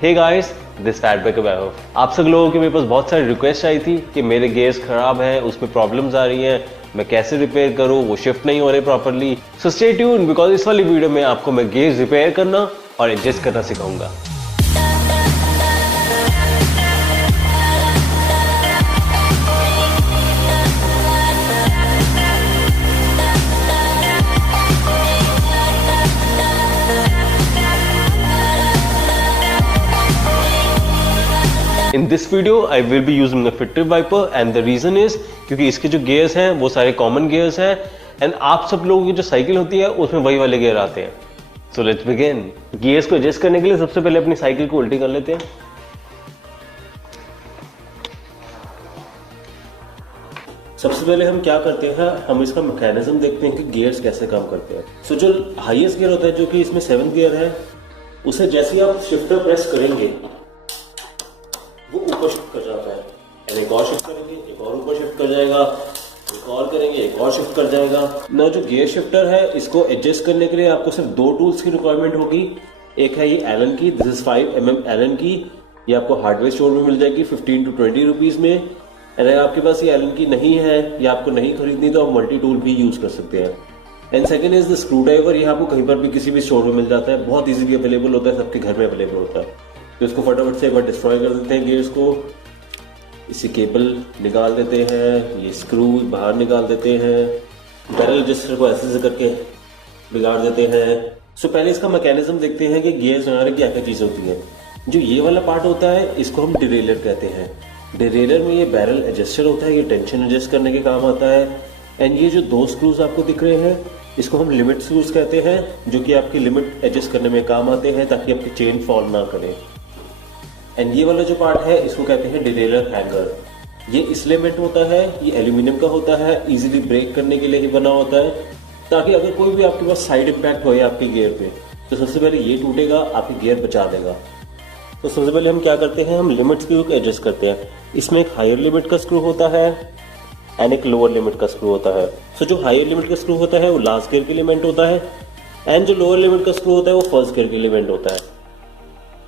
Hey guys, this फैटबैक वैभव। आप सब लोगों के मेरे पास बहुत सारी रिक्वेस्ट आई थी कि मेरे गेयर्स खराब हैं, उसमें प्रॉब्लम्स आ रही हैं, मैं कैसे रिपेयर करूं, वो शिफ्ट नहीं हो रहे properly. So stay tune because इस वाली वीडियो में आपको मैं गेयर्स रिपेयर करना और एडजस्ट करना सिखाऊंगा। In this video, I will be using a Fit Trip Viper and the reason is क्योंकि इसके जो गियर्स हैं वो सारे कॉमन गियर्स हैं एंड आप सब लोगों की जो साइकिल होती है उसमें वही वाले गियर आते हैं। So let's begin. गियर्स को एडजस्ट करने के लिए सबसे पहले अपनी साइकिल को उल्टी कर लेते हैं। सबसे पहले हम क्या करते हैं, हम इसका मैकेनिज्म देखते हैं कि गियर्स कैसे काम करते हैं। सो जो हाईएस्ट गियर होता है जो कि इसमें 7th गियर है, उसे जैसे ही आप शिफ्टर प्रेस करेंगे वो ऊपर शिफ्ट कर जाता है एंड एक और शिफ्ट करेंगे, एक और ऊपर शिफ्ट कर जाएगा, एक और करेंगे, एक और शिफ्ट कर जाएगा ना। जो गियर शिफ्टर है इसको एडजस्ट करने के लिए आपको सिर्फ 2 टूल्स की रिक्वायरमेंट होगी। एक है ये एलन की, दिस इज 5mm एलन की, ये आपको हार्डवेयर स्टोर में मिल जाएगी 15 to 20 रुपीज में। एंड अगर आपके पास ये एलन की नहीं है या आपको नहीं खरीदनी तो आप मल्टी टूल भी यूज कर सकते हैं। And second is the screw driver, ये आपको कहीं पर भी किसी भी स्टोर में मिल जाता है, बहुत इजीली अवेलेबल होता है, सबके घर में अवेलेबल होता है। तो इसको फटाफट से एक बार डिस्ट्रॉय कर देते हैं गियर्स को। इसी केबल निकाल देते हैं, ये स्क्रू बाहर निकाल देते हैं, बैरल रजिस्टर को ऐसे करके बिगाड़ देते हैं। सो पहले इसका मैकेनिज्म देखते हैं कि गियर्स बनाने की क्या क्या चीज़ होती है। जो ये वाला पार्ट होता है इसको हम डिरेलर कहते हैं। डिरेलर में ये बैरल एडजस्टर होता है, ये टेंशन एडजस्ट करने के काम आता है। एंड ये जो 2 स्क्रूज आपको दिख रहे हैं इसको हम लिमिट स्क्रूज कहते हैं, जो कि आपकी लिमिट एडजस्ट करने में काम आते हैं ताकि आपकी चेन फॉल ना करे। एंड ये वाला जो पार्ट है इसको कहते हैं डिरेलर हैंगर। ये इसलिए मेंट होता है, ये एल्यूमिनियम का होता है, इजीली ब्रेक करने के लिए ही बना होता है, ताकि अगर कोई भी आपके पास साइड इम्पैक्ट हो आपके गियर पे तो सबसे पहले ये टूटेगा, आपकी गियर बचा देगा। तो सबसे पहले हम क्या करते हैं, हम लिमिट स्क्रू को एडजस्ट करते हैं। इसमें एक हायर लिमिट का स्क्रू होता है एंड एक लोअर लिमिट का स्क्रू होता है। सो जो हायर लिमिट का स्क्रू होता है वो लास्ट गियर के लिए मेंट होता है एंड जो लोअर लिमिट का स्क्रू होता है वो फर्स्ट गियर के लिए मेंट होता है।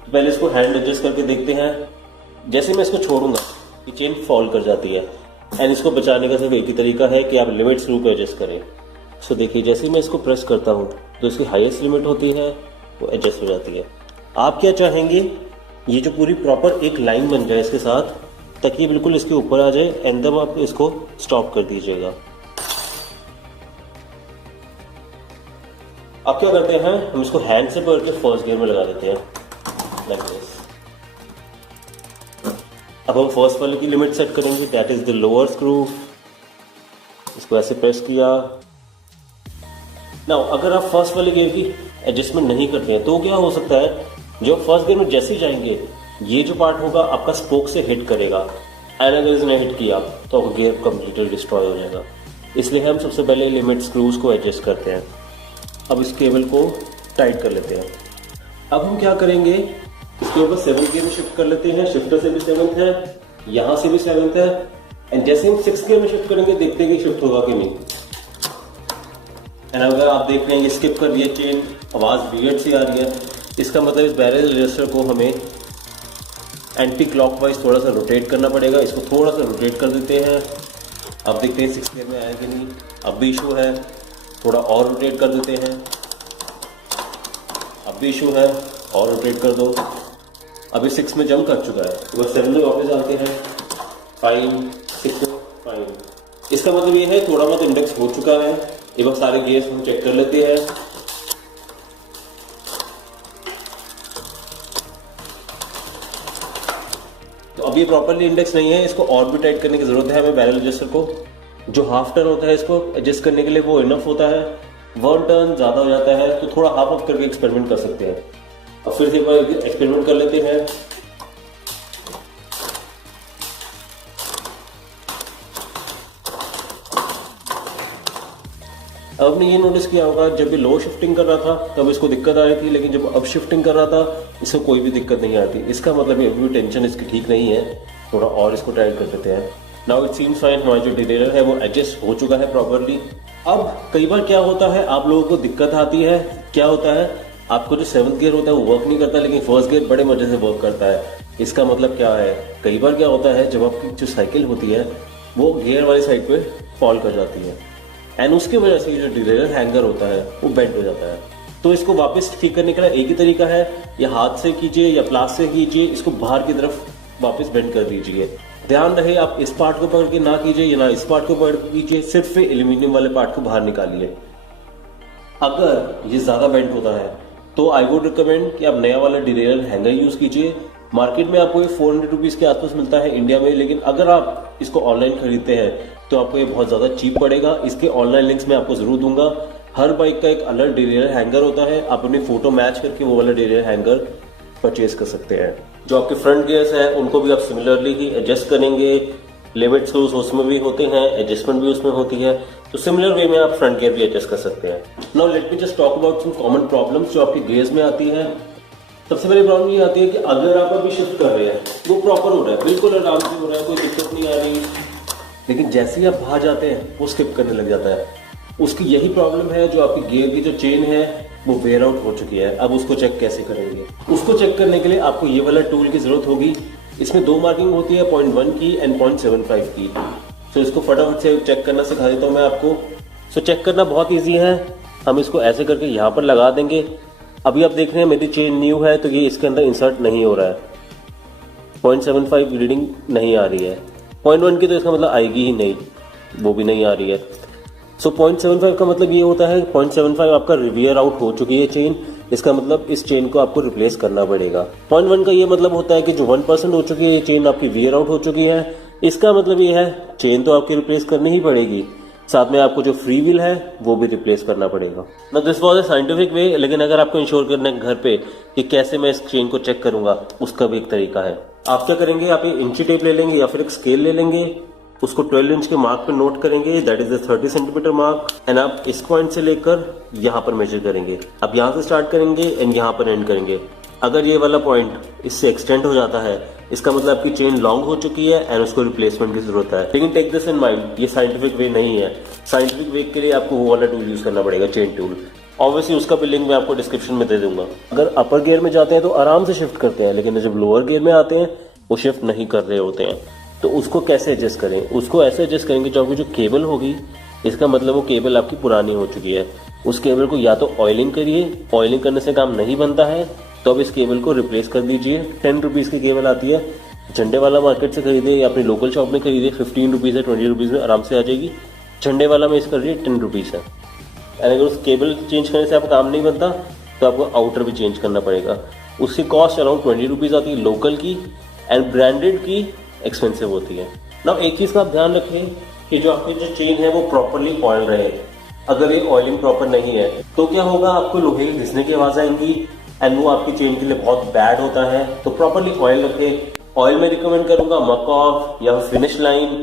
पहले इसको हैंड एडजस्ट करके देखते हैं। जैसे मैं इसको छोड़ूंगा ये चेन फॉल कर जाती है एंड इसको बचाने का सिर्फ एक ही तरीका है कि आप लिमिट स्क्रू को एडजस्ट करें। सो देखिए जैसे ही मैं इसको प्रेस करता हूँ तो इसकी हाईएस्ट लिमिट होती है वो एडजस्ट हो जाती है। आप क्या चाहेंगे, ये जो पूरी प्रॉपर एक लाइन बन जाए इसके साथ, ताकि ये बिल्कुल इसके ऊपर आ जाए एंड तब आप इसको स्टॉप कर दीजिएगा। अब क्या करते हैं, हम इसको हैंड से पकड़ के फर्स्ट गियर में लगा देते हैं लाइक दिस। अब हम फर्स्ट वाले की लिमिट सेट करेंगे, that is the lower screw. इसको ऐसे प्रेस किया। नाउ अगर आप फर्स्ट वाले गियर की एडजस्टमेंट नहीं करते हैं तो क्या हो सकता है, जो फर्स्ट गियर में जैसे ही जाएंगे ये जो पार्ट होगा आपका स्पोक से हिट करेगा एंड अगर इसने हिट किया तो आपका गियर कंप्लीटली डिस्ट्रॉय हो जाएगा। इसलिए हम सबसे पहले लिमिट स्क्रूज को एडजस्ट करते हैं। अब इस केबल को टाइट कर लेते हैं। अब हम क्या करेंगे, इसके ऊपर 7th गियर में शिफ्ट कर लेते हैं। शिफ्टर से भी 7th है, यहां से भी 7th है एंड जैसे हम 6th गियर में शिफ्ट करेंगे देखते हैं कि शिफ्ट होगा कि नहीं। एंड अगर आप देख रहे हैं ये स्किप कर रही है चेन, आवाज वियर्ड सी आ रही है, इसका मतलब इस बैरल रजिस्टर को हमें एंटी क्लॉकवाइज थोड़ा सा रोटेट करना पड़ेगा। इसको थोड़ा सा रोटेट कर देते हैं। अब देखते हैं 6th गियर में आया कि नहीं। अब भी इशू है, थोड़ा और रोटेट कर देते हैं। अब भी इशू है, और रोटेट कर दो। अभी 6 में जंप कर चुका है, तो 7 में वापस आते हैं। फाइन, 6 में फाइन। इसका मतलब ये है थोड़ा बहुत इंडेक्स हो चुका है। एक बार सारे गियर्स हम चेक कर लेते हैं। तो अब ये प्रॉपरली इंडेक्स नहीं है, इसको और भी टाइट करने की जरूरत है हमें। बैरल एडजस्टर को जो हाफ टर्न होता है इसको एडजस्ट करने के लिए वो इनफ होता है। 1 टर्न ज्यादा हो जाता है तो थोड़ा हाफ ऑफ करके एक्सपेरिमेंट कर सकते हैं। अब फिर से एक बार एक्सपेरिमेंट कर लेते हैं। अब आपने ये नोटिस किया होगा जब भी लो शिफ्टिंग कर रहा था तब इसको दिक्कत आ रही थी, लेकिन जब अब शिफ्टिंग कर रहा था इसको कोई भी दिक्कत नहीं आती। इसका मतलब ये अभी भी टेंशन इसकी ठीक नहीं है। थोड़ा और इसको टाइट कर देते हैं। नाउ इट सीम्स फाइन, हमारा जो डिटेलर है वो एडजस्ट हो चुका है प्रॉपरली। अब कई बार क्या होता है, आप लोगों को दिक्कत आती है, क्या होता है आपको जो 7th गियर होता है वो वर्क नहीं करता, लेकिन फर्स्ट गियर बड़े मजे से वर्क करता है। इसका मतलब क्या है, कई बार क्या होता है जब आपकी जो साइकिल होती है वो गियर वाली साइड पे फॉल कर जाती है एंड उसकी वजह से जो डिरेलर हैंगर होता है वो बेंड हो जाता है। तो इसको वापस ठीक करने का एक ही तरीका है, या हाथ से कीजिए या प्लास से कीजिए, इसको बाहर की तरफ वापस बेंड कर दीजिए। ध्यान रहे आप इस पार्ट को पकड़ के ना कीजिए या ना इस पार्ट को पकड़ के कीजिए, सिर्फ एल्यूमिनियम वाले पार्ट को बाहर निकालिए। अगर ये ज्यादा बेंड होता है तो आई वुड रिकमेंड कि आप नया वाला डिरेलर हैंगर यूज कीजिए। मार्केट में आपको ये 400 रुपीज के आसपास मिलता है इंडिया में, लेकिन अगर आप इसको ऑनलाइन खरीदते हैं तो आपको ये बहुत ज्यादा चीप पड़ेगा। इसके ऑनलाइन लिंक्स मैं आपको जरूर दूंगा। हर बाइक का एक अलग डिरेलर हैंगर होता है, आप अपनी फोटो मैच करके वो वाला डिरेलर हैंगर परचेज कर सकते हैं। जो आपके फ्रंट गियर्स हैं उनको भी आप सिमिलरली ही एडजस्ट करेंगे। लिमिट स्क्रूज उसमें भी होते हैं, एडजस्टमेंट भी उसमें होती है, तो सिमिलर वे में आप फ्रंट गियर भी एडजस्ट कर सकते हैं। Now let me just talk about some common problems जो आपके गियर्स में आती है। सबसे पहली प्रॉब्लम ये आती है कि अगर आप अभी शिफ्ट कर रहे हैं वो प्रॉपर हो रहा है, बिल्कुल आराम से हो रहा है, कोई दिक्कत नहीं आ रही, लेकिन जैसे ही आप बाहर जाते हैं वो स्किप करने लग जाता है। उसकी यही प्रॉब्लम है, जो आपकी गियर की जो चेन है वो वेयर आउट हो चुकी है। अब उसको चेक कैसे करेंगे? उसको चेक करने के लिए आपको ये वाला टूल की जरूरत होगी। इसमें 2 मार्किंग होती है, 0.1 की एंड 0.75 की। तो इसको फटाफट से चेक करना सिखा देता हूँ मैं आपको। सो चेक करना बहुत ईजी है। हम इसको ऐसे करके यहाँ पर लगा देंगे। अभी आप देख रहे हैं मेरी चेन न्यू है तो ये इसके अंदर इंसर्ट नहीं हो रहा है, 0.75 रीडिंग नहीं आ रही है। 0.1 की तो इसका मतलब आएगी ही नहीं, वो भी नहीं आ रही है। सो 0.75 का मतलब ये होता है 0.75 आपका रिवियर आउट हो चुकी है चेन। इसका मतलब इस चेन को आपको रिप्लेस करना पड़ेगा। 0.1 का ये मतलब होता है कि जो 1% हो चुकी है चेन आपकी वियर आउट हो चुकी है। इसका मतलब ये है चेन तो आपकी रिप्लेस करनी ही पड़ेगी, साथ में आपको जो फ्री व्हील है वो भी रिप्लेस करना पड़ेगा। ना this was a scientific way, लेकिन अगर आपको इंश्योर करना है घर पे कि कैसे मैं इस चेन को चेक करूंगा, उसका भी एक तरीका है। आप क्या करेंगे, आप एक इंची टेप ले लेंगे या फिर एक स्केल ले लेंगे, उसको 12 इंच के मार्क पे नोट करेंगे, that is the 30 centimetre mark, and आप इस पॉइंट से लेकर यहाँ पर मेजर करेंगे। आप यहाँ से स्टार्ट करेंगे एंड यहाँ पर एंड करेंगे। अगर ये वाला पॉइंट इससे एक्सटेंड हो जाता है, इसका मतलब आपकी चेन लॉन्ग हो चुकी है एंड उसको रिप्लेसमेंट की जरूरत है। लेकिन टेक दिस इन माइंड, ये साइंटिफिक वे नहीं है। साइंटिफिक वे के लिए आपको वो वाला टूल यूज करना पड़ेगा, चेन टूल। ऑब्वियसली उसका भी लिंक मैं आपको डिस्क्रिप्शन में दे दूंगा। अगर अपर गियर में जाते हैं तो आराम से शिफ्ट करते हैं, लेकिन जब लोअर गियर में आते हैं वो शिफ्ट नहीं कर रहे होते हैं। तो उसको कैसे एडजस्ट करें? उसको ऐसे एडजस्ट करेंगे, जो आपकी जो केबल होगी, इसका मतलब वो केबल आपकी पुरानी हो चुकी है। उस केबल को या तो ऑयलिंग करिए, ऑयलिंग करने से काम नहीं बनता है तो अब इस केबल को रिप्लेस कर दीजिए। 10 रुपीज की केबल आती है, झंडे वाला मार्केट से खरीदे या अपनी लोकल शॉप में खरीदे, 15 रुपीज है, 20 रुपीज में आराम से आ जाएगी। झंडे वाला में इसका रेट 10 रुपीज है। एंड अगर उस केबल चेंज करने से आपका काम नहीं बनता तो आपको आउटर भी चेंज करना पड़ेगा। उसकी कॉस्ट अराउंड 20 रुपीज आती है लोकल की, एंड ब्रांडेड की एक्सपेंसिव होती है। ना एक चीज का आप ध्यान रखें कि जो आपकी जो चेन है वो प्रॉपरली ऑयल रहे। अगर ये ऑयलिंग प्रॉपर नहीं है तो क्या होगा, आपको लोहे के घिसने की आवाज आएंगी एंड वो आपकी चेन के लिए बहुत बैड होता है। तो प्रॉपरली ऑयल रखें। ऑयल में रिकमेंड करूंगा मकॉफ या फिनिश लाइन।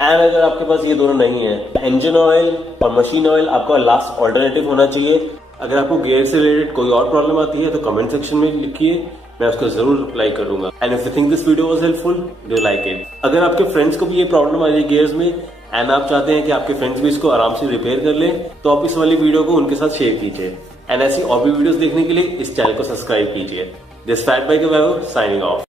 एंड अगर आपके पास ये दोनों नहीं है, इंजन ऑयल और मशीन ऑयल आपका लास्ट ऑल्टरनेटिव होना चाहिए। अगर आपको गियर से रिलेटेड कोई और प्रॉब्लम आती है तो कमेंट सेक्शन में लिखिए, मैं उसको जरूर रिप्लाई करूंगा। And if you think this video was helpful, do like it. अगर आपके फ्रेंड्स को भी ये प्रॉब्लम आ रही है गियर्स में एंड आप चाहते हैं कि आपके फ्रेंड्स भी इसको आराम से रिपेयर कर लें, तो आप इस वाली वीडियो को उनके साथ शेयर कीजिए। एंड ऐसी और भी वीडियोस देखने के लिए इस चैनल को सब्सक्राइब कीजिए। This fat bike Vaibhav signing off.